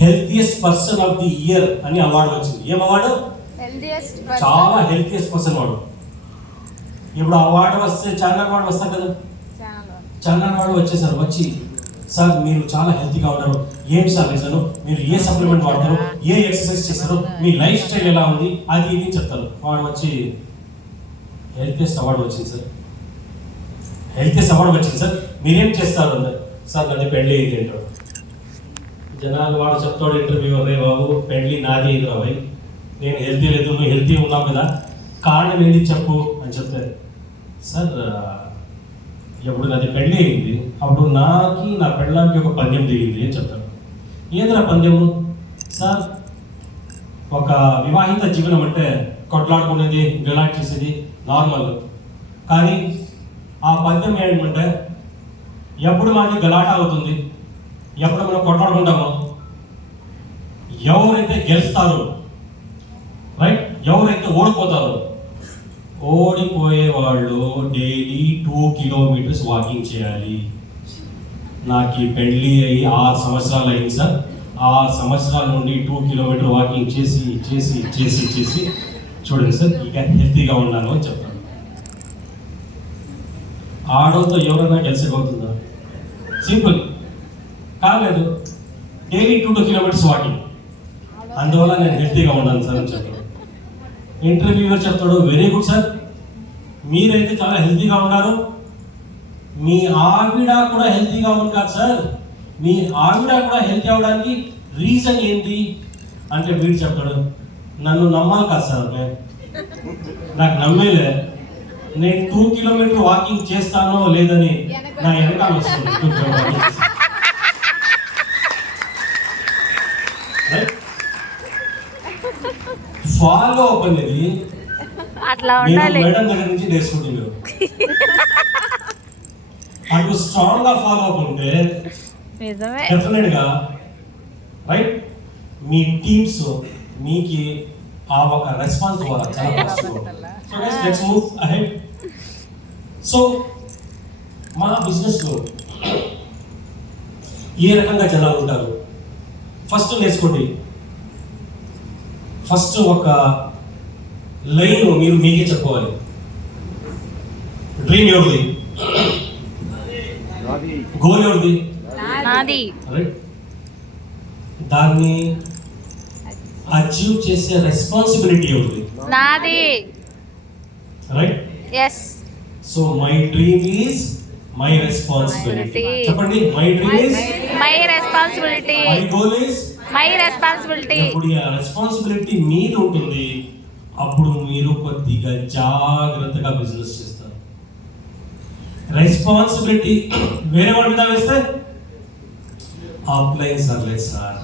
హెల్తియస్ట్ person of the year అని award వచ్చింది. ఏం అవార్డు? చాలా హెల్తియస్ట్ పర్సన్ వాడు. ఇప్పుడు అవార్డు వస్తే చార్మినార్ అవార్డు వస్తారు కదా, చార్మినార్ అవార్డు వచ్చేసారు. వచ్చి సార్ మీరు చాలా హెల్తీగా ఉంటారు, ఏం సార్ రీజను, మీరు ఏ సప్లిమెంట్ వాడతారు, ఏ ఎక్సర్సైజ్ చేస్తారు, మీ లైఫ్ స్టైల్ ఎలా ఉంది, అది ఇది చెప్తారు. వాడు వచ్చి హెల్తియస్ట్ అవార్డు వచ్చింది సార్, హెల్తియస్ట్ అవార్డు వచ్చింది సార్, మీరేం చేస్తారు సార్? నన్ను పెళ్ళి అయింది అంటాడు. జనాలు వాడు చెప్తాడు ఇంటర్వ్యూ, రే బాబు పెళ్ళి నాది అయింది బాబాయ్, నేను హెల్తీ లేదు, నువ్వు హెల్తీ ఉన్నావు కదా, కారణం ఏంటి చెప్పు అని చెప్తారు. సార్ ఎప్పుడు నాది పెళ్ళి అయింది, అప్పుడు నా పెళ్ళానికి ఒక పందెం దిగింది అని చెప్తాను. ఏంద్రా పందెము? సార్ ఒక వివాహిత జీవనం అంటే కొట్లాడుకునేది, గలాట్ చేసేది నార్మల్, కానీ ఆ పందెం ఏంటంటే ఎప్పుడు మాది గలాట అవుతుంది, ఎప్పుడు మనం కొట్లాడుకుంటామో, ఎవరైతే గెలుస్తారో రైట్, ఎవరైతే ఓడిపోతారో, ఓడిపోయే వాళ్ళు డైలీ 2 కిలోమీటర్స్ వాకింగ్ చేయాలి. నాకు ఈ పెళ్ళి అయ్యి 6 సంవత్సరాలు అయింది సార్, 6 సంవత్సరాల నుండి 2 కిలోమీటర్ వాకింగ్ చేసి చేసి చేసి చేసి చూడండి సార్ ఇక హెల్తీగా ఉన్నాను అని చెప్తాను. ఆడోతో ఎవరైనా గెలిచగలుగుతుందా? సింపుల్ కాలేదు. డైలీ 2 కిలోమీటర్స్ వాకింగ్, అందువల్ల నేను హెల్తీగా ఉన్నాను సార్ అని చెప్తాను. ఇంటర్వ్యూవర్ చెప్తాడు, వెరీ గుడ్ సార్, మీరైతే చాలా హెల్తీగా ఉన్నారు, మీ ఆవిడ కూడా హెల్తీగా ఉంది కాదు సార్, మీ ఆవిడ కూడా హెల్తీ అవడానికి రీజన్ ఏంటి అంటే వీడు చెప్తాడు, నన్ను నమ్మాలి కాదు సార్, నాకు నమ్మేలే, నేను 2 కిలోమీటర్ వాకింగ్ చేస్తానో లేదని నా వెనకాల వస్తుంది. ఫాలో అప్ అనేది అట్లా ఉండాలి, మేడం దగ్గర నుంచి నేర్చుకుంటున్నారు. అటు స్ట్రాంగ్ గా ఫాలో అప్ ఉంటే నిజమే, డెఫినెట్ గా రైట్ మీ టీమ్స్ మీకు ఆ ఒక రెస్పాన్స్ ద్వారా చాలా positive. So guys let's move ahead. So మా బిజినెస్ లో ఏ రకంగా జనాలు ఉంటారు ఫస్ట్ నేర్చుకోండి. ఫస్ట్ ఒక లైన్ మీరు మీకే చెప్పుకోవాలి. డ్రీమ్ ఎవరిది? గోల్ ఎవరిది? నాది. రైట్, దాన్ని అచీవ్ చేసే రెస్పాన్సిబిలిటీ ఎవరిది? నాది. Right, yes, so my dream is my responsibility. చెప్పండి, my dream is my responsibility, my goal is my responsibility. ఇప్పుడు ఆ రెస్పాన్సిబిలిటీ మీద ఉంటుంది, అప్పుడు మీరు కొద్దిగా జాగ్రత్తగా బిజినెస్ చేస్తారు. రెస్పాన్సిబిలిటీ వేరే వాళ్ళ మీద వేస్తే అప్లైన్ సర్లేదు సార్,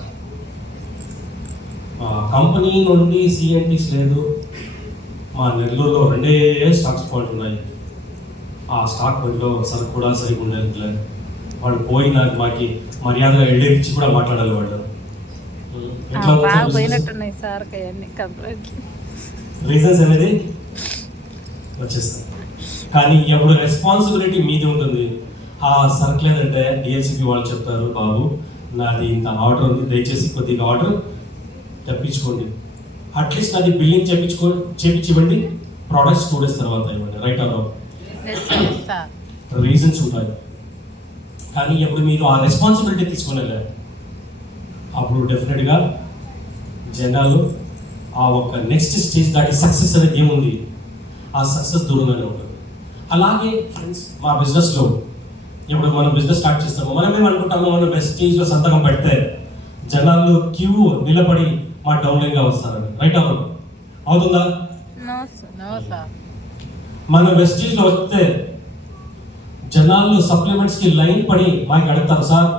మా కంపెనీ నుండి సిఎన్టీస్ లేదు, మా నెల్లూరులో 2 స్టాక్స్ పాయింట్ ఉన్నాయి, ఆ స్టాక్ పాయింట్లో సరుకు కూడా సరిగ్గా ఉండేది, వాళ్ళు పోయి నాకు మాకి మర్యాదగా వెళ్ళేపించి కూడా మాట్లాడాలి. వాళ్ళు పోయినట్టున్నాయి సార్ కంప్లైంట్ రీజన్స్ అనేది వచ్చేస్తాయి. కానీ ఎప్పుడు రెస్పాన్సిబిలిటీ మీది ఉంటుంది, ఆ సరుకు లేదంటే డిఎల్సిపి వాళ్ళు చెప్తారు, బాబు నాది ఇంత ఆర్డర్ ఉంది, దయచేసి కొద్దిగా ఆర్డర్ తెప్పించుకోండి, అట్లీస్ట్ నాది బిల్లింగ్ చేపించివ్వండి, ప్రోడక్ట్స్ 2 days తర్వాత ఇవ్వండి. Right are wrong? రీజన్స్ ఉంటాయి. కానీ ఎప్పుడు మీరు ఆ రెస్పాన్సిబిలిటీ తీసుకునేలే, అప్పుడు డెఫినెట్గా జనాలు ఆ ఒక నెక్స్ట్ స్టేజ్ దాటి సక్సెస్ అనేది ఏముంది, ఆ సక్సెస్ దూరంగానే ఉంటుంది. అలాగే ఫ్రెండ్స్, మా బిజినెస్లో ఇప్పుడు మనం బిజినెస్ స్టార్ట్ చేస్తాము, మనం ఏమనుకుంటాము, మనం బెస్ట్ స్టేజ్లో సంతకం పెడితే జనాలు క్యూ నిలబడి మా డౌన్లైన్గా వస్తారని. రైట్ అవును? అవుతుందా? మనం బెస్ట్ స్టేజ్లో వస్తే జనాలు సప్లిమెంట్స్కి లైన్ పడి మాకు అడుగుతారు, సార్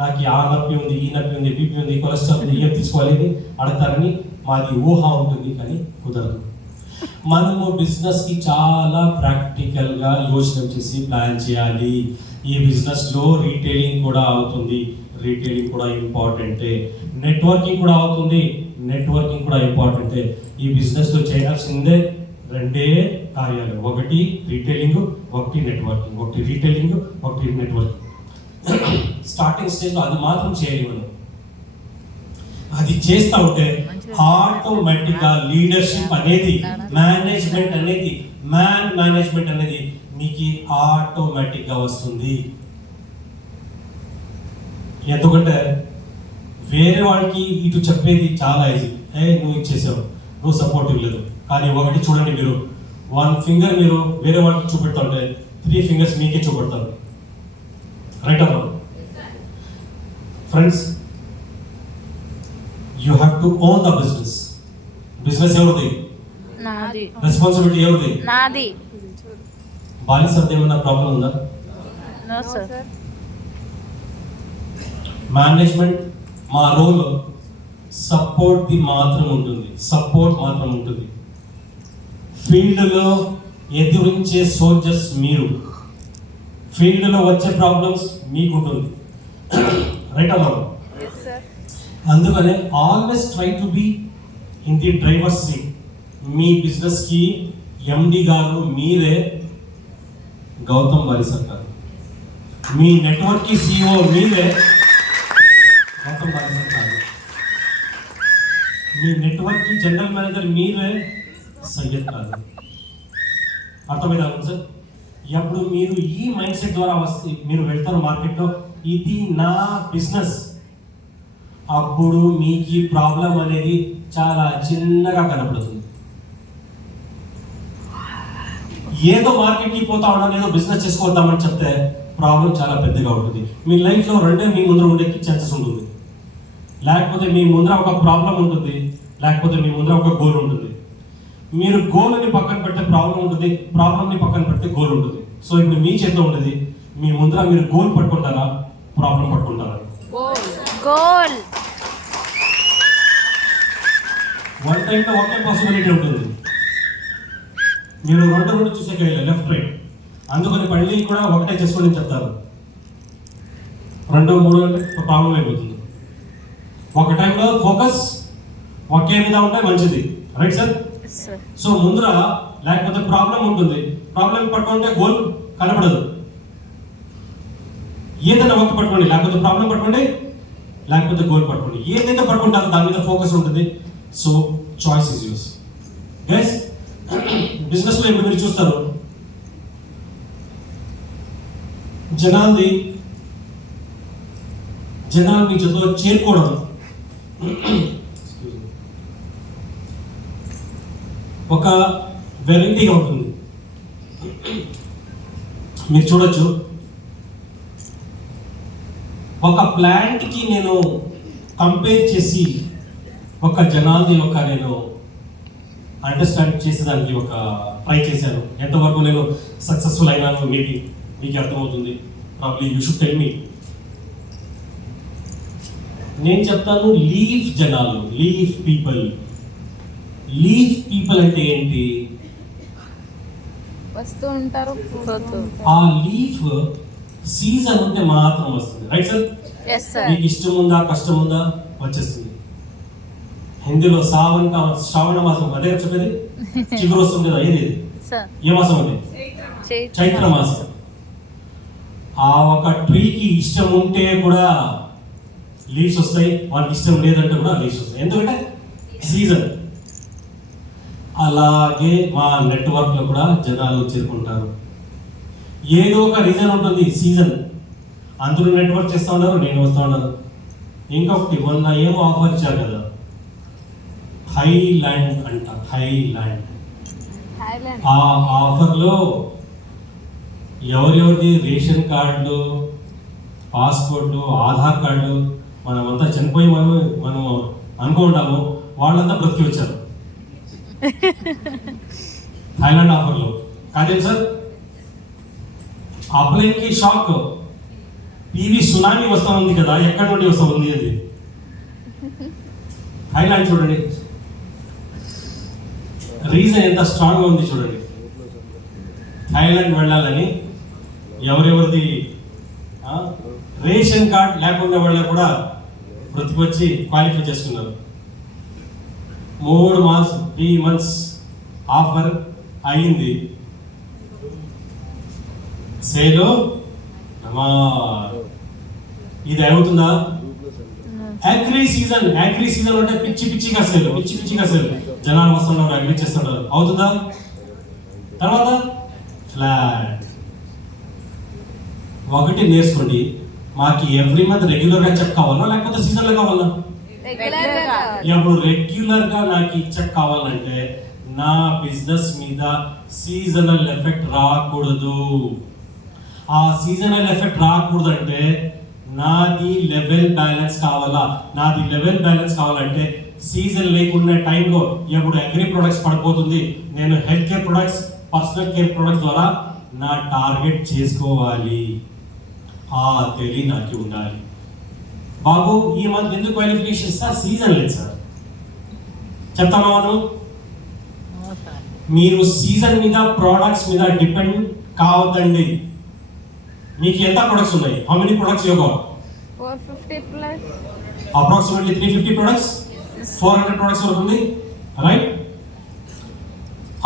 నాకు ఆ నొప్పి ఉంది, ఈ నొప్పి ఉంది, బీపీ ఉంది, కొలెస్ట్రాల్ ఉంది, ఏం తీసుకోవాలి అడుగుతారని మాది ఊహ ఉంటుంది, కానీ కుదరదు. మనము బిజినెస్కి చాలా ప్రాక్టికల్గా యోచన చేసి ప్లాన్ చేయాలి. ఈ బిజినెస్లో రీటైలింగ్ కూడా అవుతుంది, రీటైలింగ్ కూడా ఇంపార్టెంటే, నెట్వర్కింగ్ కూడా అవుతుంది, నెట్వర్కింగ్ కూడా ఇంపార్టెంటే. ఈ బిజినెస్లో చేయాల్సిందే 2 కార్యాలు, ఒకటి రీటైలింగ్, ఒకటి నెట్వర్కింగ్. ఒకటి రీటైలింగ్, ఒకటి నెట్వర్కింగ్. స్టార్టింగ్ స్టేజ్లో అది మాత్రం చేయాలి మనం. అది చేస్తూ ఉంటే ఆటోమేటిక్గా లీడర్షిప్ అనేది, మేనేజ్మెంట్ అనేది, మేనేజ్మెంట్ అనేది మీకు ఆటోమేటిక్గా వస్తుంది. ఎందుకంటే వేరే వాళ్ళకి ఇటు చెప్పేది చాలా ఈజీ, నువ్వు ఇచ్చేసావు, నువ్వు సపోర్ట్ ఇవ్వలేదు. కానీ ఒకటి చూడండి, మీరు 1 ఫింగర్ మీరు వేరే వాళ్ళకి చూపెడతా ఉంటే 3 ఫింగర్స్ మీకే చూపెడతారు. రైట్ అమ్మా friends? You have to own the business. Business ఎవరిది? నాది. రెస్పాన్సిబిలిటీ ఎవరిది? నాది. బాలిసర్ది ఏమన్నా ప్రాబ్లం ఉందా? No sir. మేనేజ్మెంట్ మా రోల్ సపోర్ట్ మాత్రం ఉంటుంది, సపోర్ట్ మాత్రం ఉంటుంది. ఫీల్డ్లో ఎదురించే సోల్జర్స్ మీరు, ఫీల్డ్లో వచ్చే ప్రాబ్లమ్స్ మీకు ఉంటుంది. రైట్ అమ్మా? అందుకనే always try to be in the driver's seat. మీ బిజినెస్కి ఎండి గారు మీరే, గౌతమ్ బాలిసర్ గారు. మీ నెట్వర్క్కి సిఇఓ మీరే, గౌతమ్ బాలిసర్ గారు. మీ నెట్వర్క్కి జనరల్ మేనేజర్ మీరే, సయ్యద్ గారు. అర్థమైందా సార్? ఎప్పుడు మీరు ఈ మైండ్ సెట్ ద్వారా వస్తే మీరు వెళ్తారు మార్కెట్లో, ఇది నా బిజినెస్, అప్పుడు మీకు ఈ ప్రాబ్లం అనేది చాలా చిన్నగా కనపడుతుంది. ఏదో మార్కెట్కి పోతా ఉన్నాను, ఏదో బిజినెస్ చేసుకోవద్దామని చెప్తే ప్రాబ్లం చాలా పెద్దగా ఉంటుంది. మీ లైఫ్లో రెండే మీ ముందర ఉండే ఛాన్సెస్ ఉంటుంది. లేకపోతే మీ ముందర ఒక ప్రాబ్లం ఉంటుంది, లేకపోతే మీ ముందర ఒక గోల్ ఉంటుంది. మీరు గోల్ని పక్కన పెడితే ప్రాబ్లం ఉంటుంది, ప్రాబ్లమ్ని పక్కన పెడితే గోల్ ఉంటుంది. సో ఇప్పుడు మీ చేతిలో ఉండేది, మీ ముందర మీరు గోల్ పట్టుకుంటారా, ప్రాబ్లం పట్టుకుంటారా? గోల్. వన్ టైంలో ఒకే పాసిబిలిటీ ఉంటుంది. మీరు రెండు చూసే లెఫ్ట్ రైట్. అందుకని మళ్ళీ కూడా ఒకటే చేసుకోండి చెప్తారు. 2, 3 అంటే ప్రాబ్లం అయిపోతుంది. ఒక టైంలో ఫోకస్ ఒకే మీద ఉంటే మంచిది. Right sir? సో ముందర లేకపోతే ప్రాబ్లం ఉంటుంది, ప్రాబ్లం పట్టుకుంటే గోల్ కనపడదు. ఏదైనా ఒక పట్టుకోండి, లేకపోతే ప్రాబ్లం పట్టుకోండి, లేకపోతే గోల్ పట్టుకోండి. ఏదైతే పట్టుకుంటారో దాని మీద ఫోకస్ ఉంటుంది. So choice is use. Guys, బిజినెస్లో ఇప్పుడు మీరు చూస్తారు, జనాల్ని మీ చేతిలో చేరుకోవడం ఒక వెరైటీగా ఉంటుంది. మీరు చూడొచ్చు, ఒక ప్లాంట్కి నేను కంపేర్ చేసి ఒక జనాల్ది ఒక నేను అండర్స్టాండ్ చేసేదానికి ఒక ట్రై చేశాను. ఎంతవరకు నేను సక్సెస్ఫుల్ అయినాను మేబీ మీకు అర్థమవుతుంది. Probably you should tell me. నేను చెప్తాను, లీఫ్ జనాలు, లీఫ్ పీపుల్. లీఫ్ పీపుల్ అంటే ఏంటి? వస్తూ ఉంటారు, ఆ లీఫ్ సీజన్ ఉంటే మాత్రం వస్తుంది. Right sir? Yes sir. మీకు ఇష్టం ఉందా, కష్టం ఉందా, వచ్చేస్తుంది. హిందీలో శ్రావణ మాసం అదే చెప్పేది, చిగురు వస్తుంది కదా, ఏది ఏ మాసం అది? చైత్ర మాసం. ఆ ఒక ట్రీకి ఇష్టం ఉంటే కూడా లీవ్స్ వస్తాయి, వాళ్ళకి ఇష్టం లేదంటే కూడా లీవ్స్ వస్తాయి. ఎందుకంటే సీజన్. అలాగే మా నెట్వర్క్లో కూడా జనాలు చేరుకుంటారు. ఏదో ఒక రీజన్ ఉంటుంది, సీజన్. అందరూ నెట్వర్క్ చేస్తూ ఉన్నారు, నేను వస్తూ ఉన్నాను. ఇంకొకటి, మొన్న ఏమో ఆఫర్ ఇచ్చారు కదా, థాయిలాండ్ అంట, థాయిలాండ్. ఆ ఆఫర్లో ఎవరెవరిది రేషన్ కార్డులు, పాస్పోర్ట్లు, ఆధార్ కార్డులు మనమంతా చనిపోయి మనం అనుకుంటాము, వాళ్ళంతా బ్రతికి వచ్చారు థాయిలాండ్ ఆఫర్లో. కాదేం సార్? ఆ ప్లేన్కి షాక్, పీవీ సునామీ వస్తూ ఉంది కదా, ఎక్కడి నుండి వస్తూ ఉంది అది? థాయిలాండ్ చూడండి, రీజన్ ఎంత స్ట్రాంగ్గా ఉంది చూడండి. థాయిలాండ్ వెళ్ళాలని ఎవరెవరిది రేషన్ కార్డ్ లేకుండా వాళ్ళ కూడా బ్రతికొచ్చి క్వాలిఫై చేసుకున్నారు. 3 months ఆఫర్ అయింది. సేలో ఇది అవుతుందా? అగ్రి సీజన్ అంటే పిచ్చిగా సేల్ జనాలు వస్తున్నారు, అగ్రి చేస్తున్నారు. అవుతుందా? తర్వాత ఫ్లాట్. ఒకటి నేర్చుకోండి, మాకు ఎవ్రీ మంత్ రెగ్యులర్ గా చెక్ కావాలా లేకపోతే సీజన్ లో కావాలా? ఇప్పుడు రెగ్యులర్ గా నాకు ఈ చెక్ కావాలంటే నా బిజినెస్ మీద సీజనల్ ఎఫెక్ట్ రాకూడదు. ఆ సీజనల్ ఎఫెక్ట్ రాకూడదంటే నాది లెవెల్ బ్యాలెన్స్ కావాలంటే సీజన్ లేకున్న టైంలో ఎప్పుడు అగ్రి ప్రొడక్ట్స్ పడిపోతుంది, నేను health care products, personal care products ద్వారా నా టార్గెట్ చేసుకోవాలి. ఆ తెలివి నాకు ఉండాలి. బాబు ఈ మంత్ ఎందుకు క్వాలిఫికేషన్ సార్? సీజన్ లేదు సార్. చెప్తాను, మీరు సీజన్ మీద ప్రొడక్ట్స్ మీద డిపెండ్ కావద్దండి. మీకు ఎంత ప్రొడక్ట్స్ ఉన్నాయి? How many products you got? 450 plus. Approximately 350 products, 400 products వస్తుంది, రైట్?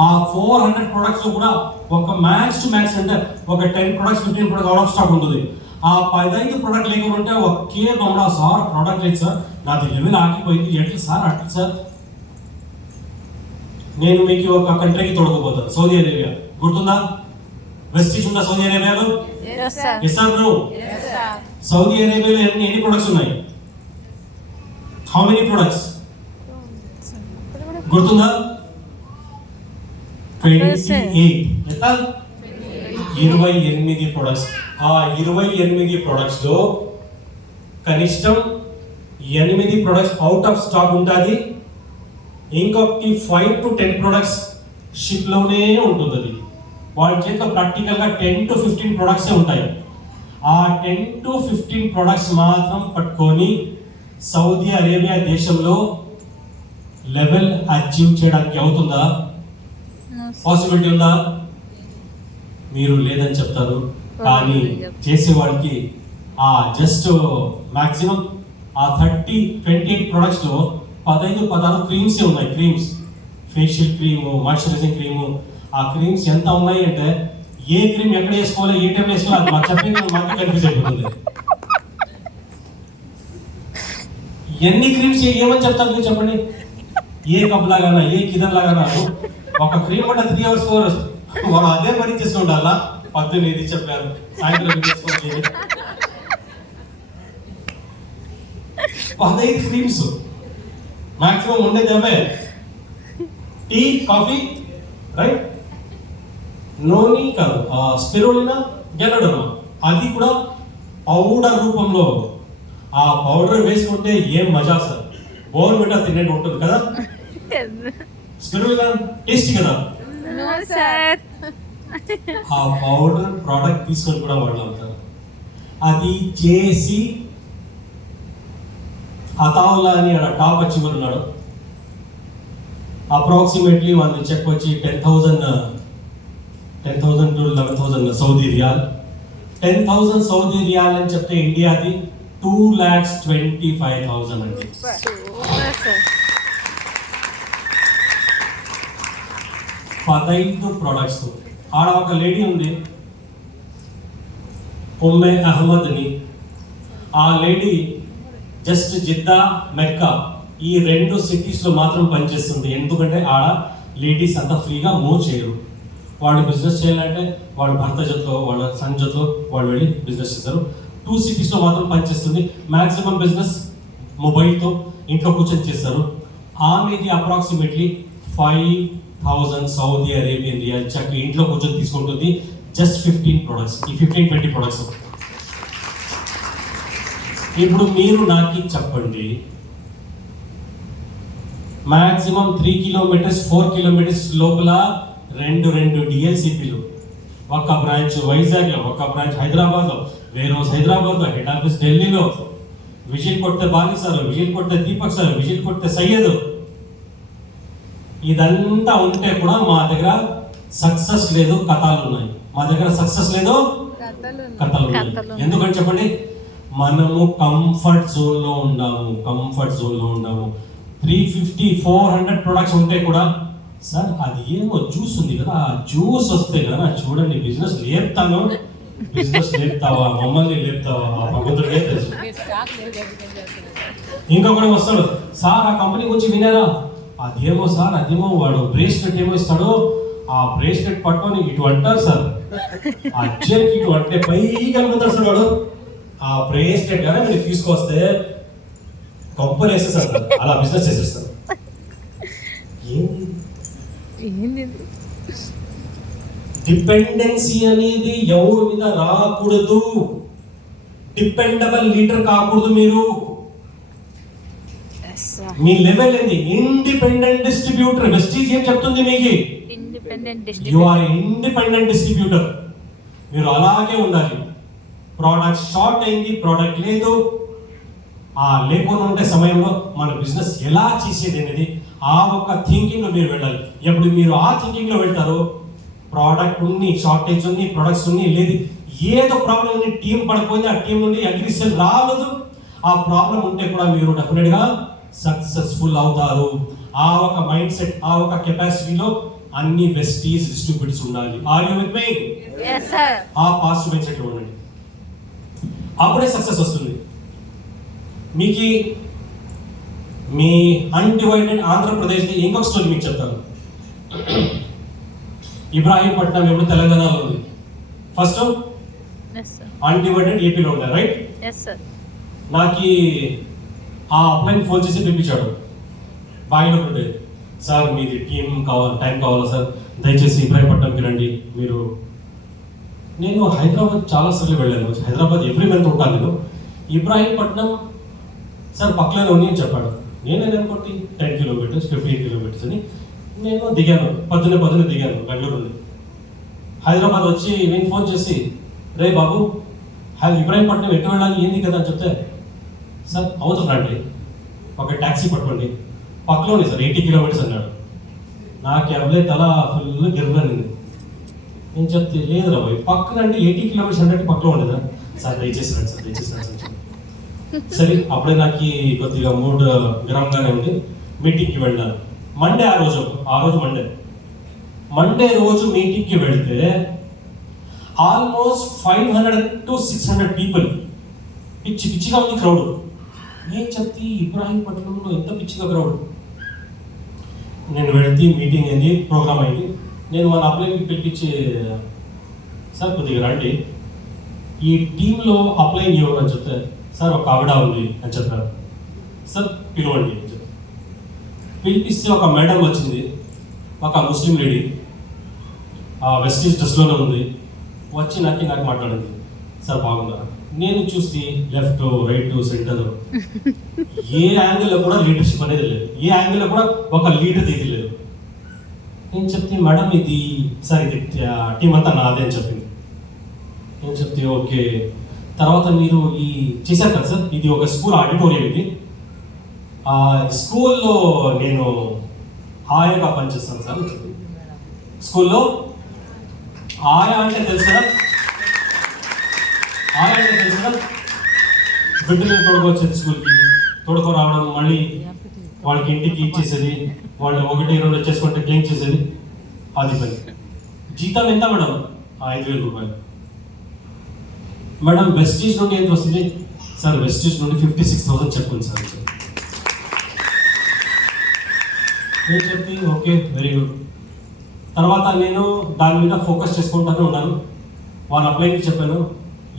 ఆ 400 ప్రొడక్ట్స్ కూడా ఒక మ్యాక్స్ టు మ్యాక్స్ అంటే ఒక 10 products 15 products out of stock ఉంటుంది. ఆ 15 ప్రొడక్ట్ లేకుండా ఉంటే ఒకే బొమ్మడా సార్ ప్రొడక్ట్ లేదు సార్, నాది లెవెల్ ఆగిపోయింది, ఎట్లా సార్ అట్లా సార్. నేను మీకు ఒక కంట్రీకి తోడుకోపోతాను, సౌదీ అరేబియా. గుర్తుందా? వెస్టీజ్ ఉందా సౌదీ అరేబియాలో? Yes sir bro. సౌదీ అరేబియాలో ఎన్ని ప్రొడక్ట్స్ ఉన్నాయి? హౌ మెనీ ప్రొడక్ట్స్ గుర్తుందా? 28. ఎంత? 28 ప్రొడక్ట్స్. ఆ 28 ప్రొడక్ట్స్ లో కనిష్టం 8 ప్రొడక్ట్స్ అవుట్ ఆఫ్ స్టాక్ ఉంటుంది. ఇంకొకటి 5 to 10 ప్రొడక్ట్స్ షిప్ లోనే ఉంటుంది. వాళ్ళ చేతిలో ప్రాక్టికల్ గా 10 to 15 ప్రొడక్ట్సే ఉంటాయి. ఆ 10 to 15 ప్రొడక్ట్స్ మాత్రం పట్టుకొని సౌదీ అరేబియా దేశంలో లెవెల్ అచీవ్ చేయడానికి అవుతుందా? పాసిబిలిటీ ఉందా? మీరు లేదని చెప్తారు, కానీ చేసేవాడికి ఆ జస్ట్ మాక్సిమం ఆ 28 ప్రొడక్ట్స్ లో 15-16 క్రీమ్స్ ఉన్నాయి. Creams, facial cream, moisturising cream. ఆ క్రీమ్స్ ఎంత ఉన్నాయి అంటే ఏ క్రీమ్ ఎక్కడ వేసుకోవాలి, ఏ టైం వేసుకోవాలి అది మాకు చెప్పి మాకు కన్ఫ్యూజ్ అయిపోతుంది. ఎన్ని క్రీమ్స్ ఏమని చెప్తారు మీరు చెప్పండి? ఏ కప్ లాగానా, ఏ కిదర్ లాగానా, ఒక క్రీమ్ అంటే 3 hours 4 hours వాళ్ళు అదే పని చేస్తూ ఉండాలా. పొద్దున్న ఇది చెప్పారు, సాయంత్రం చేసుకోండి. 15 క్రీమ్స్ మాక్సిమం ఉండేది అవే. Tea, coffee, right? నోని కాదు, స్పిరులినా, గెలడోనా, అది కూడా పౌడర్ రూపంలో. ఆ పౌడర్ వేసుకుంటే ఏం మజా సార్, బోర్మిటా తినేది ఉంటుంది కదా. స్పిరులినా టేస్టీ కదా. ఆ పౌడర్ ప్రోడక్ట్ తీసుకొని కూడా వాళ్ళు అవుతారు. అది చేసి అతావులా అని టాప్ అచీవర్ ఉన్నాడు. అప్రాక్సిమేట్లీ వాళ్ళ చెక్ వచ్చి 10,000 to 11,000 Saudi riyal. 10,000 Saudi riyal అని చెప్తే ఇండియాది 2,25,000 అండి. 15 ప్రొడక్ట్స్. ఆడ ఒక లేడీ ఉంది, ఉమ్మే అహ్మద్ అని. ఆ లేడీ జస్ట్ జిద్దా, మెక్కా ఈ 2 cities లో మాత్రం పనిచేస్తుంది. ఎందుకంటే ఆడ లేడీస్ అంతా ఫ్రీగా మూవ్ చేయరు. వాళ్ళు బిజినెస్ చేయాలంటే వాళ్ళ భర్త జతలో, వాళ్ళ సన్ జతలో వాళ్ళు వెళ్ళి బిజినెస్ చేస్తారు. 2 cities లో మాత్రం పనిచేస్తుంది. మ్యాక్సిమం బిజినెస్ మొబైల్తో ఇంట్లో కూర్చొని చేస్తారు. ఆమెది approximately 5,000 Saudi Arabian riyal cheque ఇంట్లో కూర్చొని తీసుకుంటుంది. జస్ట్ 15 ప్రొడక్ట్స్, ఈ 15-20 ప్రొడక్ట్స్. ఇప్పుడు మీరు నాకు చెప్పండి, మాక్సిమం 3 kilometers 4 kilometers లోపల 2 డిఎల్సిపిలు, ఒక బ్రాంచ్ వైజాగ్ లో, ఒక బ్రాంచ్ హైదరాబాద్ లో, వేరే రోజు హైదరాబాద్ లో, హెడ్ ఆఫీస్ ఢిల్లీలో. విజిల్ కొడితే బాలి సార్, విజిల్ కొడితే దీపక్ సార్, విజిల్ కొడితే సయ్యద్. ఇదంతా ఉంటే కూడా మా దగ్గర సక్సెస్ లేదు, కథలు ఉన్నాయి. మా దగ్గర సక్సెస్ లేదు, కథలు ఉన్నాయి. ఎందుకంటే చెప్పండి, మనము కంఫర్ట్ జోన్ లో ఉన్నాము. 350-400 ప్రొడక్ట్స్ ఉంటే కూడా సార్ అది ఏమో జ్యూస్ ఉంది కదా, ఆ జ్యూస్ వస్తే కదా చూడండి బిజినెస్ లేపుతావా, మమ్మల్ని లేపుతావా, భగవంతుడికే తెలుసు. ఇంకొకటి వస్తాడు, సార్ ఆ కంపెనీ గురించి వినారా, అదేమో సార్, అదేమో వాడు బ్రేస్లెట్ ఏమో ఇస్తాడు, ఆ బ్రేస్లెట్ పట్టుకొని ఇటు అంటారు సార్, అజ్జర్కి ఇటు అంటే పైకి వెళ్ళిపోతాడు సార్ వాడు. ఆ బ్రేస్లెట్ కానీ మీరు తీసుకొస్తే కంపెనీ వేసేస్తారు సార్, అలా బిజినెస్ చేసేస్తారు. ఏంది డిపెండెన్సీ అనేది ఎవరి మీద రాకూడదు, డిపెండబుల్ లీడర్ కాకూడదు. మీరు మీ లెవెల్ ఏంది? Independent distributor. వెస్టీజ్ ఏం చెప్తుంది మీకు? You are independent distributor. మీరు అలాగే ఉండాలి. ప్రోడక్ట్ షార్ట్ అయింది, ప్రోడక్ట్ లేదు, ఆ లేకుండా ఉండే సమయంలో మన బిజినెస్ ఎలా చేసేది అనేది ఆ ఒక థింకింగ్ లో మీరు వెళ్ళాలి. ఎప్పుడు మీరు ఆ థింకింగ్ లో వెళ్తారో, ప్రోడక్ట్ ఉంది, షార్టేజ్ ఉంది, ప్రొడక్ట్స్ ఉంది, లేదు ఏదో ప్రాబ్లం ఉంది, టీం పడిపోయింది, ఆ టీం నుండి అగ్రిసెల్ రాలేదు, ఆ ప్రాబ్లం ఉంటే కూడా మీరు డెఫినెట్ గా సక్సెస్ఫుల్ అవుతారు. ఆ ఒక మైండ్ సెట్, ఆ ఒక కెపాసిటీలో అన్ని వెస్టీజ్ డిస్ట్రిబ్యూటర్స్ ఉండాలి. Are you with me? yes sir. ఆ పాజిటివ్ మైండ్ సెట్ లో ఉండండి, అప్పుడే సక్సెస్ వస్తుంది. మీకు మీ అన్డివైడెడ్ ఆంధ్రప్రదేశ్ ఇంకొక స్టోరీ మీకు చెప్తాను. ఇబ్రాహీంపట్నం ఎప్పుడు తెలంగాణలో ఉంది, ఫస్ట్ అన్డివైడెడ్ ఏపీలో ఉండే, రైట్? నాకు ఆ అప్లైన్ ఫోన్ చేసి పిలిపించాడు, బాయిలో ఉండే, సార్ మీది టీం కావాలి, టైం కావాలా సార్, దయచేసి ఇబ్రాహీంపట్నంకి రండి మీరు. నేను హైదరాబాద్ చాలాసార్లు వెళ్ళాను, హైదరాబాద్ ఎవ్రీ మంత్ ఉంటాను నేను. ఇబ్రాహీంపట్నం సార్ పక్కనే ఉంది అని చెప్పాడు. నేనే అనుకోండి 10 కిలోమీటర్స్ 15 కిలోమీటర్స్ అని నేను దిగాను, పొద్దున్న దిగాను బెంగళూరు నుండి. హైదరాబాద్ వచ్చి నేను ఫోన్ చేసి, రే బాబు ఇబ్రాహీంపట్నం ఎక్కడ వెళ్ళాలి ఏంది కదా అని చెప్తే, సార్ అవుతుందండి, ఒక ట్యాక్సీ పట్టుకోండి, పక్కలోనే సార్ 80 కిలోమీటర్స్ అన్నాడు. నా క్యాబ్లే తల ఫుల్ గిర్రనింది. నేను చెప్తే లేదు రా బాయ్, పక్కనంటే 80 కిలోమీటర్స్ అంటే పక్కలో ఉండదా సార్, దయచేసి రండి సార్, దయచేసి రండి సార్. సరే అప్పుడే నాకు కొద్దిగా మూడ్ గరంగానే ఉంది, మీటింగ్కి వెళ్ళాను. మండే ఆ రోజు మండే రోజు మీటింగ్కి వెళ్తే ఆల్మోస్ట్ 500 to 600 పీపుల్, పిచ్చిగా ఉంది క్రౌడ్. నేను చెప్తే ఇబ్రాహీంపట్నంలో ఎంత పిచ్చిగా క్రౌడ్. నేను వెళ్తే మీటింగ్ అయింది, ప్రోగ్రామ్ అయింది. నేను మన అప్లైకి పిలిపించి, సార్ కొద్దిగా రండి, ఈ టీంలో అప్లై ఎవరు అని చెప్తే, సార్ ఒక ఆవిడ ఉంది అని చెప్పారు. సార్ పిలవండి అని చెప్పి పిలిపిస్తే ఒక మేడం వచ్చింది, ఒక ముస్లిం లేడీ, వెస్టీజ్ డ్రెస్లోనే ఉంది. వచ్చి నాకు మాట్లాడింది, సార్ బాగున్నారా. నేను చూసి లెఫ్ట్ రైట్ సెంటర్ ఏ యాంగిల్లో కూడా లీడర్షిప్ అనేది లేదు, ఏ యాంగిల్లో కూడా ఒక లీడర్ ఇది లేదు. నేను చెప్తే మేడం ఇది సార్ ఇది టీం అంతా నాదే అని చెప్పింది. నేను చెప్తే ఓకే. తర్వాత మీరు ఈ చేశారు కదా సార్, ఇది ఒక స్కూల్ ఆడిటోరియం, ఇది ఆ స్కూల్లో నేను ఆయాగా పనిచేస్తాను సార్. స్కూల్లో ఆయా అంటే తెలుసు కదా, బిడ్డలు తోడుకొచ్చేది స్కూల్కి, తోడుకు రావడం, మళ్ళీ వాళ్ళకి ఇంటికి ఇచ్చేసేది, వాళ్ళు 1-2 వచ్చేసుకుంటే క్లీన్ చేసేది, అది పని. జీతం ఎంత మేడం? 5,000 రూపాయలు. మేడం వెస్టీజ్ నుండి ఎంత వస్తుంది? సార్ వెస్టీజ్ నుండి 56,000 చెప్పుంది సార్. నేను చెప్పి ఓకే వెరీ గుడ్. తర్వాత నేను దాని మీద ఫోకస్ చేసుకుంటూనే ఉన్నాను. వాళ్ళ అప్లైకి చెప్పాను,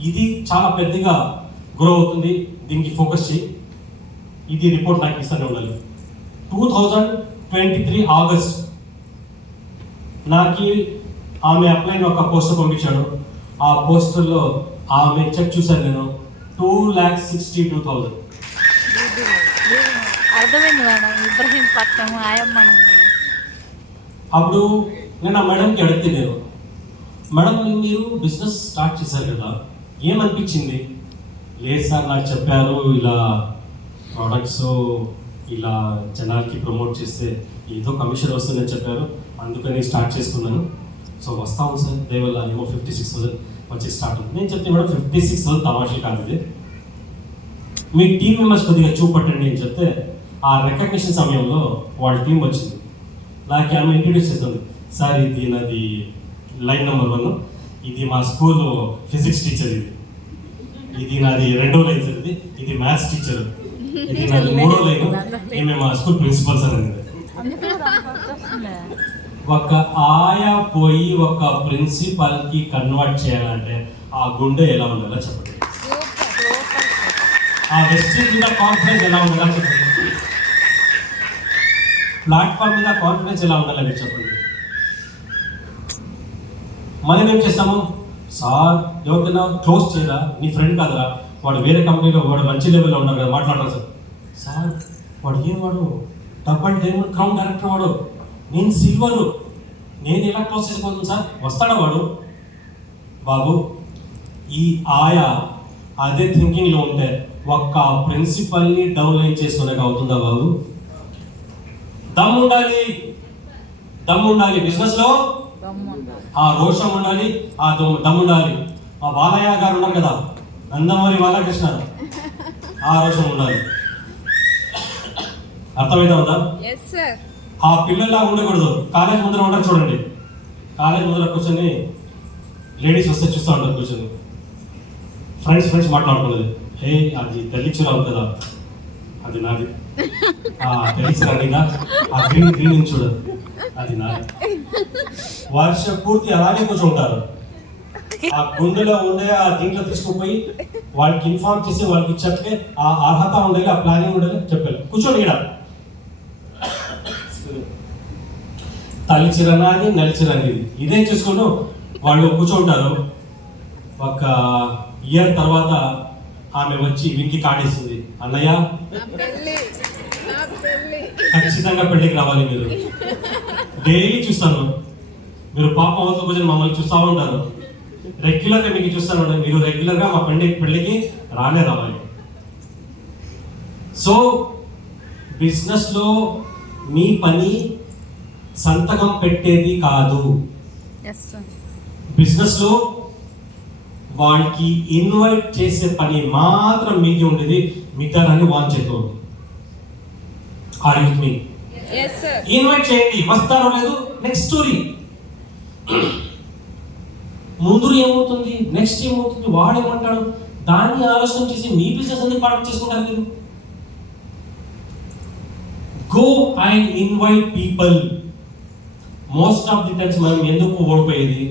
ఇది చాలా పెద్దగా గ్రో అవుతుంది, దీనికి ఫోకస్ చేయి, ఇది రిపోర్ట్ నాకు ఇస్తూనే ఉండాలి. 2023 ఆగస్ట్ నాకు ఆమె అప్లైన్ ఒక పోస్టర్ పంపించాడు. ఆ పోస్టర్లో ఆమె చెక్ చూశాను నేను, 2,62,000. అర్థమైంది మేడం, ఇబ్రహీంపట్నం ఆయమ్మను. అప్పుడు నేను ఆ మేడంకి అడిగితే, నేను మేడం మీరు బిజినెస్ స్టార్ట్ చేశారు కదా, ఏమనిపించింది? లేదు సార్ నాకు చెప్పారు, ఇలా ప్రోడక్ట్స్ ఇలా జనాలకి ప్రమోట్ చేస్తే ఏదో కమిషన్ వస్తుందని చెప్పారు, అందుకని స్టార్ట్ చేసుకున్నాను. సో వస్తాము సార్ దేవల్ల ఏమో 56,000 వచ్చి స్టార్ట్ అవుతుంది. నేను చెప్తే మేడం 56,000 తమాషలు కాదు, ఇది మీ టీం మెంబర్స్ కొద్దిగా చూపట్టండి అని చెప్తే, ఆ రికగ్నిషన్ సమయంలో వాళ్ళ టీం వచ్చింది. నాకు ఆమె ఇంట్రడ్యూస్ చేస్తుంది, సార్ ఇది నాది లైన్ నెంబర్ 1, ఇది మా స్కూల్లో ఫిజిక్స్ టీచర్, ఇది నాది రెండో లైన్ సార్, ఇది మ్యాథ్స్ టీచర్, ఇది నాది మూడో లైన్, ఈమె మా స్కూల్ ప్రిన్సిపల్ సార్ అనేది. ఒక ఆయా పోయి ఒక ప్రిన్సిపల్ కి కన్వర్ట్ చేయాలంటే ఆ గుండె ఎలా ఉండాలో చెప్పండి, ఆ వెస్టింగ్ మీద కాన్ఫిడెన్స్ ఎలా ఉండాలో చెప్పండి, ప్లాట్ఫామ్ మీద కాన్ఫిడెన్స్ ఎలా ఉండాలో మీరు చెప్పండి. మనం ఏం చేస్తాము, సార్ ఎవరికైనా క్లోజ్ చేయరా, నీ ఫ్రెండ్ కాదరా, వాడు వేరే కంపెనీలో వాడు మంచి లెవెల్లో ఉన్నారు కదా, మాట్లాడతారు సార్. సార్ వాడు ఏం వాడు డబ్బల్ డైమండ్ క్రౌన్ డైరెక్టర్, వాడు నేను సిల్వరు, నేను ఎలా క్లోజ్ చేసుకోవచ్చు సార్, వస్తాడా వాడు? బాబు ఈ ఆయా అదే థింకింగ్లో ఉంటే ఒక్క ప్రిన్సిపల్ని డౌన్ లైన్ చేసుకోలేక అవుతుందా బాబు? దమ్ ఉండాలి, దమ్ ఉండాలి బిజినెస్లో, ఆ రోషం ఉండాలి, ఆ దమ్ ఉండాలి. మా బాలయ్య గారు ఉన్నారు కదా, నందమూరి బాలకృష్ణ, ఆ రోషం ఉండాలి. అర్థమైతే ఉందా? ఆ పిల్లల్లా ఉండకూడదు. కాలేజ్ ముందర ఉంటారు చూడండి, కాలేజ్ ముందర కూర్చొని లేడీస్ వస్తే చూస్తూ ఉంటారు కూర్చొని, ఫ్రెండ్స్ మాట్లాడుకున్నది, ఏ అది తెల్లిచ్చురావు కదా, అది నాది, తెలిసిరానిగా ఆ గ్రీన్ చూడదు, అది నాది. వర్ష పూర్తి అలాగే కూర్చుంటారు. ఆ గుండెలో ఉండే ఆ దీంట్లో తీసుకుపోయి వాళ్ళకి ఇన్ఫార్మ్ చేసి వాళ్ళకి చెప్తే ఆ అర్హత ఉండాలి, ఆ ప్లానింగ్ ఉండాలి, చెప్పాలి. కూర్చోండి ఈడ, తలిచిరనాది నలిచిరని ఇదేం చేసుకుని వాళ్ళు కూర్చుంటారు. ఒక ఇయర్ తర్వాత ఆమె వచ్చి వీనికి కాడేస్తుంది, అన్నయ్య ఖచ్చితంగా పెళ్ళికి రావాలి, మీరు డైలీ చూస్తాను, మీరు పాప అవుతూ కొంచెం మమ్మల్ని చూస్తూ ఉంటారు, రెగ్యులర్గా మీకు చూస్తాను, మీరు రెగ్యులర్గా మా పెళ్ళికి రావాలి. సో బిజినెస్లో మీ పని సంతకం పెట్టేది కాదు, బిజినెస్లో వాళ్ళకి ఇన్వైట్ చేసే పని మాత్రం మీకు ఉండేది, మిగతాన్ని వాన్ చేద్దాం. Are you with me? Invite చేయండి, వస్తారో లేదు నెక్స్ట్ స్టోరీ. ముందు ఏమవుతుంది, నెక్స్ట్ ఏమవుతుంది, వాడు ఏమంటాడు, దాన్ని ఆలోచన చేసి మీ బిజినెస్ ఎందుకు పార్ట్ చేసుకుంటారు మీరు? Go and invite people. Most of the times మనం ఎందుకు ఓడిపోయేది,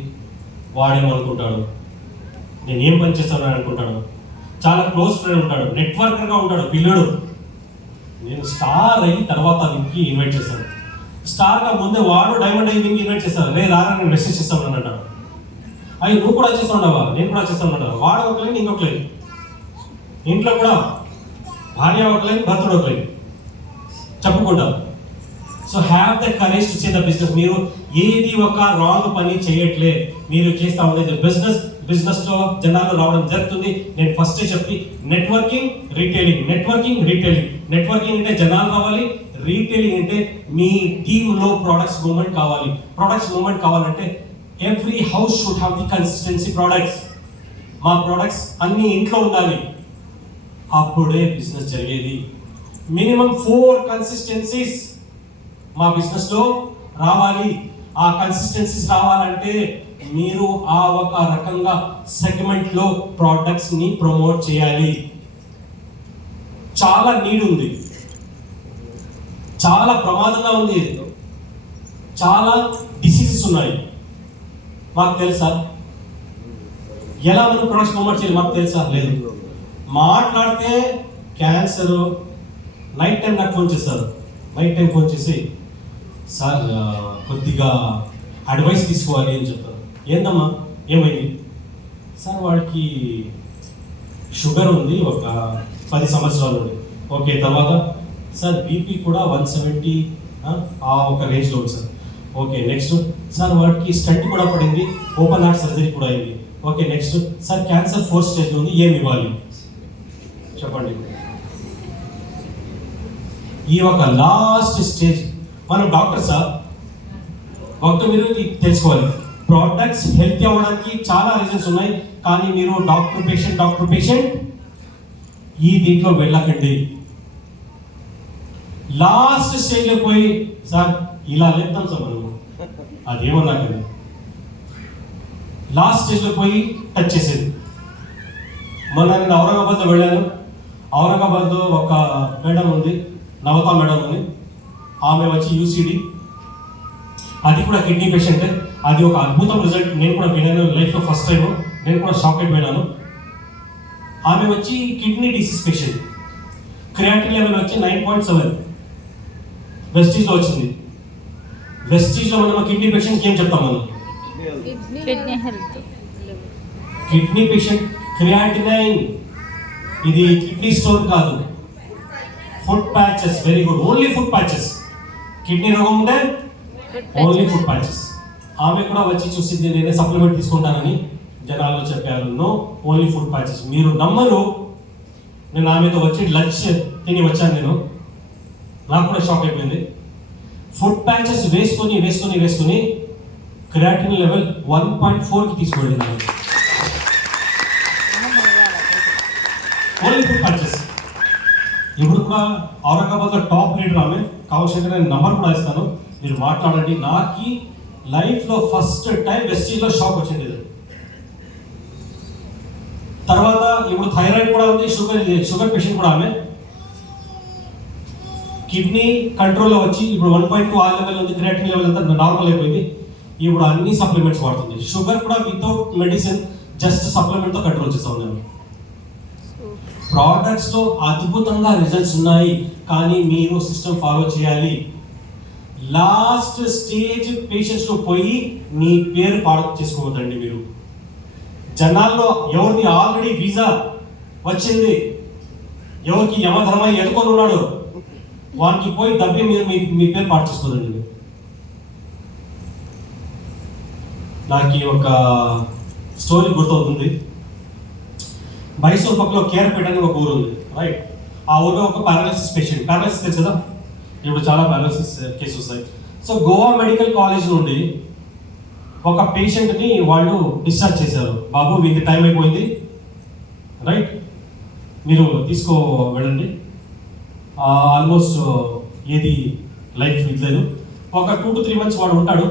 వాడేమనుకుంటాడు, నేను ఏం పని చేస్తాను అనుకుంటాడు. చాలా క్లోజ్ ఫ్రెండ్ ఉంటాడు, నెట్వర్కర్గా ఉంటాడు పిల్లడు, నేను స్టార్ అయిన తర్వాత వీనికి ఇన్వైట్ చేస్తాను, స్టార్గా ముందే వాడు డైమండ్ అయ్యి వీనికి ఇన్వైట్ చేస్తాను, రే రారా నేను మెసేజ్ చేస్తాను అని అంటాడు. అవి నువ్వు కూడా చేస్తూ ఉండవా, నేను కూడా చేస్తాను అంటాడు. వాడు ఒక లైన్, ఇంకొక లైన్, ఇంట్లో కూడా భార్య ఒక లైన్, భర్తడు ఒక లైన్ చెప్పుకుంటారు. So have the courage to say the business. మీరు ఏది ఒక రాంగ్ పని చేయట్లే, మీరు చేస్తూ ఉండేది బిజినెస్లో జనాలు రావడం జరుగుతుంది. నేను ఫస్ట్ చెప్పి నెట్వర్కింగ్ రీటైలింగ్, నెట్వర్కింగ్ అంటే జనాలు రావాలి, రీటైలింగ్ అంటే మీ టీంలో ప్రొడక్ట్స్ మూవ్మెంట్ కావాలి. ప్రొడక్ట్స్ మూవ్మెంట్ కావాలంటే every house should have the consistency products. మా ప్రొడక్ట్స్ అన్ని ఇంట్లో ఉండాలి, అప్పుడే బిజినెస్ జరిగేది. మినిమం 4 కన్సిస్టెన్సీస్ మా బిజినెస్లో రావాలి. ఆ కన్సిస్టెన్సీస్ రావాలంటే మీరు ఆ ఒక రకంగా సెగ్మెంట్లో ప్రోడక్ట్స్ ని ప్రమోట్ చేయాలి. చాలా నీడ్ ఉంది, చాలా ప్రమాదంగా ఉంది, చాలా డిసీజెస్ ఉన్నాయి. మాకు తెలుసా ఎలా మనం ప్రొడక్ట్స్ ప్రమోట్ చేయాలి? మాకు తెలుసా? లేదు. మాట్లాడితే క్యాన్సర్. నైట్ టైం నాకు ఫోన్ చేస్తారు, నైట్ టైం ఫోన్ చేసి సార్ కొద్దిగా అడ్వైస్ తీసుకోవాలి అని చెప్తారు. ఏందమ్మా ఏమైంది? సార్ వాడికి షుగర్ ఉంది ఒక 10 సంవత్సరాల నుండి. ఓకే, తర్వాత సార్ బీపీ కూడా 170 ఆ ఒక రేంజ్లో ఉంది సార్. ఓకే, నెక్స్ట్ సార్ వాడికి స్టంట్ కూడా పడింది, ఓపెన్ హార్ట్ సర్జరీ కూడా అయింది. Okay, next sir cancer 4th స్టేజ్లో ఉంది, ఏమి ఇవ్వాలి చెప్పండి? ఈ ఒక లాస్ట్ స్టేజ్ మనం డాక్టర్ సార్ ఒకటి మీరు తెలుసుకోవాలి. ప్రోడక్ట్స్ హెల్తీ అవ్వడానికి చాలా రీజన్స్ ఉన్నాయి, కానీ మీరు డాక్టర్ పేషెంట్ ఈ దీంట్లో వెళ్ళకండి. లాస్ట్ స్టేజ్లో పోయి సార్ ఇలా లేపుతాం సార్ మనము, అదేమన్నా కదా లాస్ట్ స్టేజ్లో పోయి టచ్ చేసేది. మొన్న నేను ఔరంగాబాద్లో వెళ్ళాను. ఔరంగాబాద్లో ఒక మేడం ఉంది, నవత మేడం అని. ఆమె వచ్చి యూసిడి, అది కూడా కిడ్నీ పేషెంట్. అది ఒక అద్భుతం రిజల్ట్. నేను కూడా విన్నాను లైఫ్లో ఫస్ట్ టైం. నేను కూడా షాక్ అయిపోయినాను. ఆమె వచ్చి kidney disease patient. Creatinine level వచ్చి 9.7 వెస్టీజ్లో వచ్చింది. వెస్టీజ్లో మనం కిడ్నీ పేషెంట్కి ఏం చెప్తాం మనం? Kidney health. Kidney patient creatinine, ఇది కిడ్నీ స్టోన్ కాదు, food patches. Very good, only food patches. Kidney రోగం ఉంటే ఓన్లీ ఫుడ్ ప్యాచెస్. ఆమె కూడా వచ్చి చూసింది, నేనే సప్లిమెంట్ తీసుకుంటానని జనాల్లో చెప్పారు. No, only food patches. మీరు నమ్మరు, నేను ఆమెతో వచ్చి లంచ్ తిని వచ్చాను. నేను నాకు కూడా షాక్ అయిపోయింది. ఫుడ్ ప్యాచెస్ వేసుకొని క్రియాటిన్ లెవెల్ 1.4కి తీసుకువెళ్ళినాను. Only food patches. ఇప్పుడు కూడా ఔరంగాబాద్లో టాప్ లీడర్ ఆమె. కావాల్సిన నేను నంబర్ కూడా ఇస్తాను, మీరు మాట్లాడండి. నాకు లైఫ్లో ఫస్ట్ టైం వెస్టీజ్లో షాక్ వచ్చింది. తర్వాత ఇప్పుడు థైరాయిడ్ కూడా ఉంది, షుగర్ పేషెంట్ కూడా ఆమె. కిడ్నీ కంట్రోల్లో వచ్చి ఇప్పుడు 1.2 ఆ లెవెల్ ఉంది, క్రియాటిన్ లెవెల్ అంతా నార్మల్ అయిపోయింది. ఇప్పుడు అన్ని సప్లిమెంట్స్ వాడుతుంది. షుగర్ కూడా వితౌట్ మెడిసిన్, జస్ట్ సప్లిమెంట్తో కంట్రోల్ చేస్తా ఉన్నాను. ప్రోడక్ట్స్లో అద్భుతంగా రిజల్ట్స్ ఉన్నాయి, కానీ మీరు సిస్టమ్ ఫాలో చేయాలి. లాస్ట్ స్టేజ్ పేషెంట్స్లో పోయి మీ పేరు పాడు చేసుకోవద్దండి. మీరు జనాల్లో ఎవరిది ఆల్రెడీ వీసా వచ్చింది, ఎవరికి యమధర్మ ఎదుకొని ఉన్నాడు, వానికి పోయి దబ్బి మీరు మీ పేరు పాడు చేసుకోదండి. నాకు ఒక స్టోరీ గుర్తవుతుంది. మైసూర్ పక్కలో కేర్పేట అని ఒక ఊరు ఉంది, రైట్? ఆ ఊరిలో ఒక పారాలసిస్ పేషెంట్. పారాలసిస్ తెలుసు కదా, ఇప్పుడు చాలా పారాలసిస్ కేసెస్ వస్తాయి. సో గోవా మెడికల్ కాలేజ్ నుండి ఒక పేషెంట్ని వాళ్ళు డిశ్చార్జ్ చేశారు. బాబు, వీరికి టైం అయిపోయింది, రైట్, మీరు తీసుకో వెళ్ళండి. ఆల్మోస్ట్ ఏది లైఫ్ ఇట్లేదు. ఒక 2 to 3 months వాడు ఉంటాడు.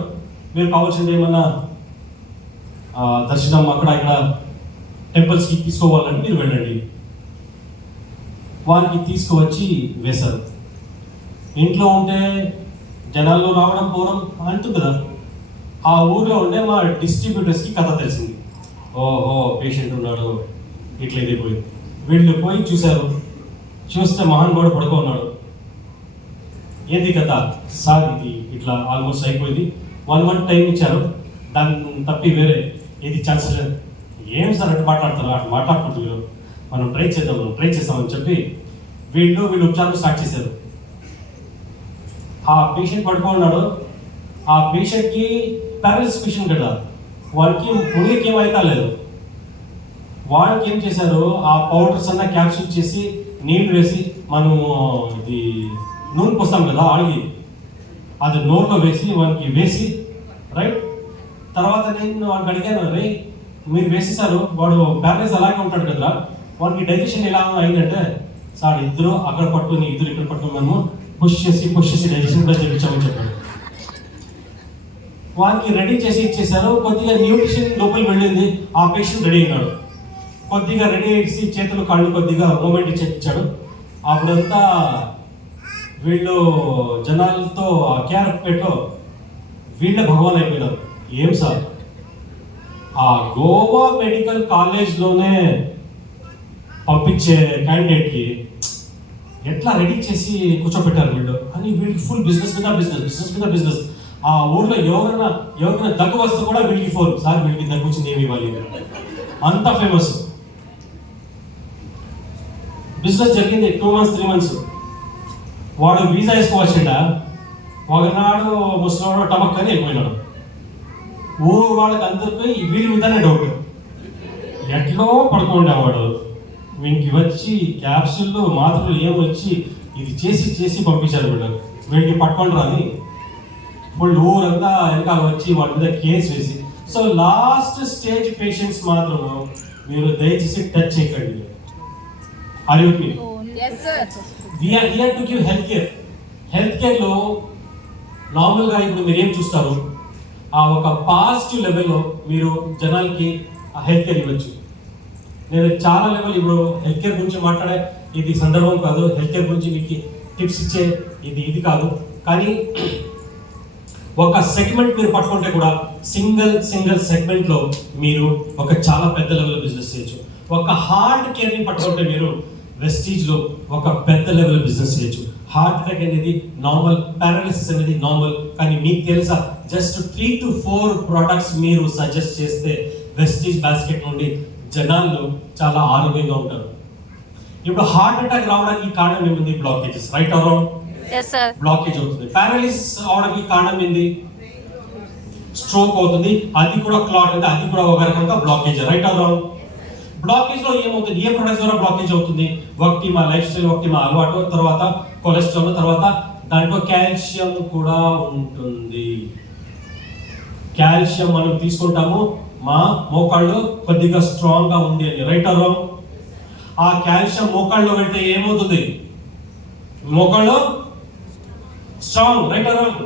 మీరు కావాల్సింది ఏమన్నా దర్శనం అక్కడ ఇక్కడ టెంపుల్స్కి తీసుకోవాలని మీరు వెళ్ళండి. వారికి తీసుకువచ్చి వేశారు. ఇంట్లో ఉంటే జనాల్లో రావడం పోవడం అంటుంది కదా. ఆ ఊర్లో ఉండే మా డిస్ట్రిబ్యూటర్స్కి కథ తెలిసింది. ఓహో, పేషెంట్ ఉన్నాడు, ఇట్లా ఇదైపోయింది. వీళ్ళు పోయి చూశారు. చూస్తే మహానుభావుడు పడుకో ఉన్నాడు. ఏంది కథ సార్? ఇది ఇట్లా ఆల్మోస్ట్ అయిపోయింది. 1 month టైం ఇచ్చారు, దాన్ని తప్పి వేరే ఏది ఛాన్స్ లేదు. ఏం సార్ అటు మాట్లాడతారు? అటు మాట్లాడుకుంటున్నారు, మనం ట్రై చేస్తామని చెప్పి వీళ్ళు ఉపచారం స్టార్ట్ చేశారు. ఆ పేషెంట్ పడుకున్నాడు. ఆ పేషెంట్కి పారాలిసిస్ పేషెంట్ కదా, వాడికి మునిగకి ఏమైతే లేదు. వాళ్ళకి ఏం చేశారు, ఆ పౌడర్స్ అన్న క్యాప్సూల్ చేసి నీళ్ళు వేసి, మనం ఇది నూనె పోస్తాం కదా ఆడిగి, అది నోట్లో వానికి వేసి, రైట్? తర్వాత నేను వాడికి అడిగాను, రే మీరు వేసేసారు, వాడు ప్యారలైజ్ అలాగే ఉంటాడు కదా, వాడికి డైజెషన్ ఎలా అయిందంటే, సార్ ఇద్దరు అక్కడ పట్టుకుని ఇద్దరు ఇక్కడ పట్టుకుని మేము పుష్ చేసి డైజెషన్ కూడా చేయించామని చెప్పాడు. వారికి రెడీ చేసి ఇచ్చేసారు. కొద్దిగా న్యూట్రిషన్ లోపలికి వెళ్ళింది. ఆ పేషెంట్ రెడీ అయినాడు. కొద్దిగా రెడీ చేసి చేతులు కాళ్ళు కొద్దిగా మూమెంట్ ఇచ్చాడు. అప్పుడంతా వీళ్ళు జనాలతో ఆ కేర్పేటలో వీళ్ళ భగవాన్ అయిపోయినారు. ఏం సార్, ఆ గోవా మెడికల్ కాలేజ్లోనే పంపించే క్యాండిడేట్కి ఎట్లా రెడీ చేసి కూర్చోబెట్టారు వీళ్ళు అని. వీళ్ళకి ఫుల్ బిజినెస్ మీద బిజినెస్. ఆ ఊర్లో ఎవరికైనా దగ్గు వస్తే కూడా వీళ్ళకి ఫోన్, సార్ వీళ్ళకి దగ్గు వచ్చింది ఏమి ఇవ్వాలి, అంత ఫేమస్. బిజినెస్ జరిగింది 2 months 3 months. వాడు వీసా వేసుకోవచ్చంట. ఒకనాడు ముసలివాడు టమక్కని అయిపోయినాడు. ఊరు వాళ్ళకి అందరికీ వీళ్ళ మీదనే డౌట్. ఎట్లో పడుకుండేవాడు. వీనికి వచ్చి క్యాప్సూల్లో మాత్రలు ఏమొచ్చి ఇది చేసి పంపించారు వీళ్ళకి పట్టుకొని రాని. వాళ్ళు ఊరంతా వెనకాల వచ్చి వాళ్ళ మీద కేసు వేసి. సో లాస్ట్ స్టేజ్ పేషెంట్స్ మాత్రం మీరు దయచేసి టచ్ చేయకండి. Are you with me? yes sir. we are here to give health care లో నార్మల్గా ఇప్పుడు మీరు ఏం చూస్తారు, ఆ ఒక పాజిటివ్ లెవెల్లో మీరు జనాలకి ఆ హెల్త్ కేర్ ఇవ్వచ్చు. నేను చాలా లెవెల్ ఇప్పుడు హెల్త్ కేర్ గురించి మాట్లాడే ఇది సందర్భం కాదు, హెల్త్ కేర్ గురించి మీకు టిప్స్ ఇచ్చే ఇది కాదు. కానీ ఒక సెగ్మెంట్ మీరు పట్టుకుంటే కూడా సింగిల్ సెగ్మెంట్లో మీరు ఒక చాలా పెద్ద లెవెల్ బిజినెస్ చేయొచ్చు. ఒక హార్ట్ కేర్ని పట్టుకుంటే మీరు వెస్టీజ్లో ఒక పెద్ద లెవెల్ బిజినెస్ చేయొచ్చు. హార్ట్ అటాక్ అనేది నార్మల్, పారాలిసిస్ అనేది నార్మల్. కానీ మీకు తెలుసా, జస్ట్ 3 to 4 ప్రోడక్ట్స్ మీరు సజెస్ట్ చేస్తే వెస్టీజ్ బాస్కెట్ నుండి జనాలు చాలా ఆరోగ్యంగా ఉంటారు. ఇప్పుడు హార్ట్ అటాక్ రావడానికి కారణం ఏముంది? Blockages, right are wrong? yes sir blockage అవుతుంది. పారాలిసిస్ అవడానికి కారణం ఏంది? స్ట్రోక్ అవుతుంది. అది కూడా క్లాట్ అంటే అది కూడా ఒక రకంగా blockage, right are wrong? Blockage లో ఏమవుతుంది? ఏ ప్రొడక్ట్స్ ద్వారా బ్లాకేజ్ అవుతుంది? ఒకటి మా లైఫ్ స్టైల్, ఒకటి మా అలవాటు, తర్వాత కొలెస్ట్రాల్, తర్వాత దాంట్లో కాల్షియం కూడా ఉంటుంది. కాల్షియం మనం తీసుకుంటాము మా మోకాళ్ళు కొద్దిగా స్ట్రాంగ్ గా ఉంది అని, రైట్ ఆర్ రాంగ్? ఆ కాల్షియం మోకాళ్ళలో పెడితే ఏమవుతుంది? మోకాళ్ళు స్ట్రాంగ్, రైట్ ఆర్ రాంగ్?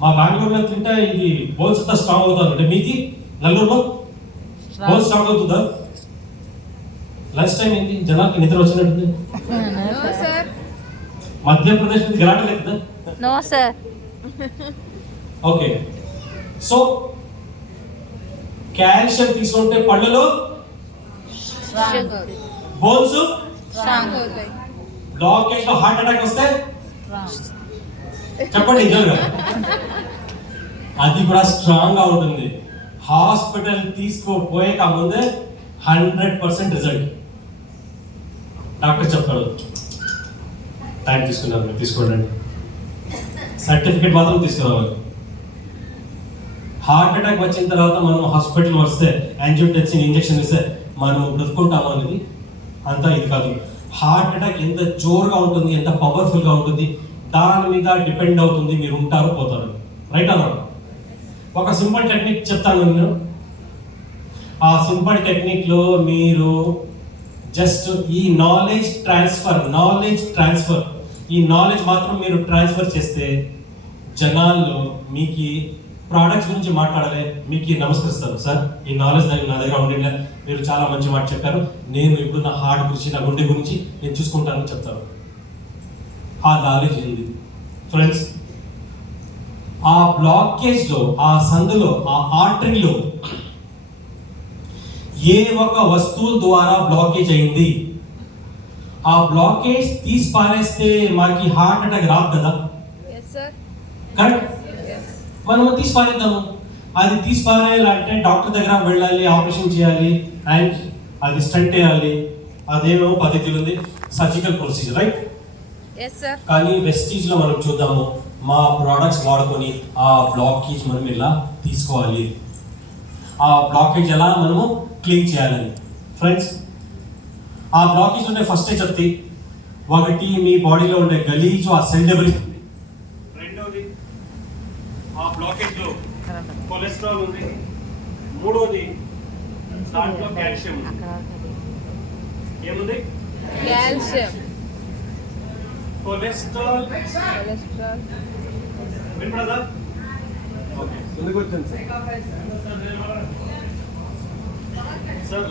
మా బెంగళూరులో తింటే ఇది బోన్స్ అంతా స్ట్రాంగ్ అవుతుంది. అంటే మీది నెల్లూరులో బోన్స్ స్ట్రాంగ్ అవుతుందా? లంచ్ టైం ఏంటి? జనానికి నిద్ర వచ్చినట్టుంది. no sir మధ్యప్రదేశ్ నుంచి గలాట లేదా? no sir okay, so calcium తీసుకుంటే పళ్ళలో strong బోన్స్, strong బ్లాకేజ్ లో హార్ట్ అటాక్ వస్తే strong చెప్పండి నిజంగా అది కూడా స్ట్రాంగ్ గా ఉంటుంది. హాస్పిటల్ తీసుకోపోయేక ముందే 100% రిజల్ట్ డాక్టర్ చెప్తాడు. టైం తీసుకున్నారు, మీరు తీసుకోండి, సర్టిఫికేట్ మాత్రం తీసుకురావాలి. హార్ట్ అటాక్ వచ్చిన తర్వాత మనం హాస్పిటల్ వస్తే యాంజియోటెన్సిన్ ఇంజెక్షన్ ఇస్తే మనం బ్రతుకుంటాము అనేది అంతా ఇది కాదు. హార్ట్ అటాక్ ఎంత జోరుగా ఉంటుంది, ఎంత పవర్ఫుల్గా ఉంటుంది, దాని మీద డిపెండ్ అవుతుంది మీరు ఉంటారు పోతారు, రైట్ అన్నారు. ఒక సింపుల్ టెక్నిక్ చెప్తాను నేను. ఆ సింపుల్ టెక్నిక్లో మీరు జస్ట్ ఈ నాలెడ్జ్ ట్రాన్స్ఫర్ ఈ నాలెడ్జ్ మాత్రం మీరు ట్రాన్స్ఫర్ చేస్తే జనాల్లో మీకు ప్రోడక్ట్స్ గురించి మాట్లాడాలి, మీకు నమస్కరిస్తారు. సార్ ఈ నాలెడ్జ్ నా దగ్గర ఉండే, మీరు చాలా మంచి మాట చెప్పారు, నేను ఇప్పుడు నా హార్ట్ గురించి, నా గుండె గురించి నేను చూసుకుంటానని చెప్తారు. ఆ నాలెడ్జ్ ఉంది ఫ్రెండ్స్. ఆ బ్లాకేజ్లో, ఆ సందులో, ఆ ఆర్టరీలో ఏ ఒక వస్తువు ద్వారా బ్లాకేజ్ అయింది, ఆ బ్లాకేజ్ తీసి పారేస్తే మాకి హార్ట్ అటాక్ రాదు కదా, కరెక్ట్? మనం తీసి పారేద్దాము. అది తీసి పారేయాలంటే డాక్టర్ దగ్గర వెళ్ళాలి, ఆపరేషన్ చేయాలి, అండ్ అది స్టంట్ వేయాలి, అదేమో పద్ధతులు ఉంది, సర్జికల్ ప్రొసీజర్, రైట్? కానీ వెస్టీజ్ లో మనం చూద్దాము, మా ప్రోడక్ట్స్ వాడుకొని ఆ బ్లాకేజ్ మనం ఇలా తీసుకోవాలి, ఆ బ్లాకేజ్ ఎలా మనము క్లీన్ చేయాలని. ఫ్రెండ్స్, ఆ బ్లాకేజ్ ఉండే ఫస్టే చెప్తే, ఒకటి మీ బాడీలో ఉండే గలీజు, ఆ సెల్ డెబ్రిస్. రెండోది ఆ బ్లాకేజ్ లో కొలెస్ట్రాల్ ఉంది. మూడోది దాంట్లో కాల్షియం ఉంది. ఏముంది? Calcium, cholesterol. వినపడదా? ఓకే, ఎందుకు వచ్చింది సార్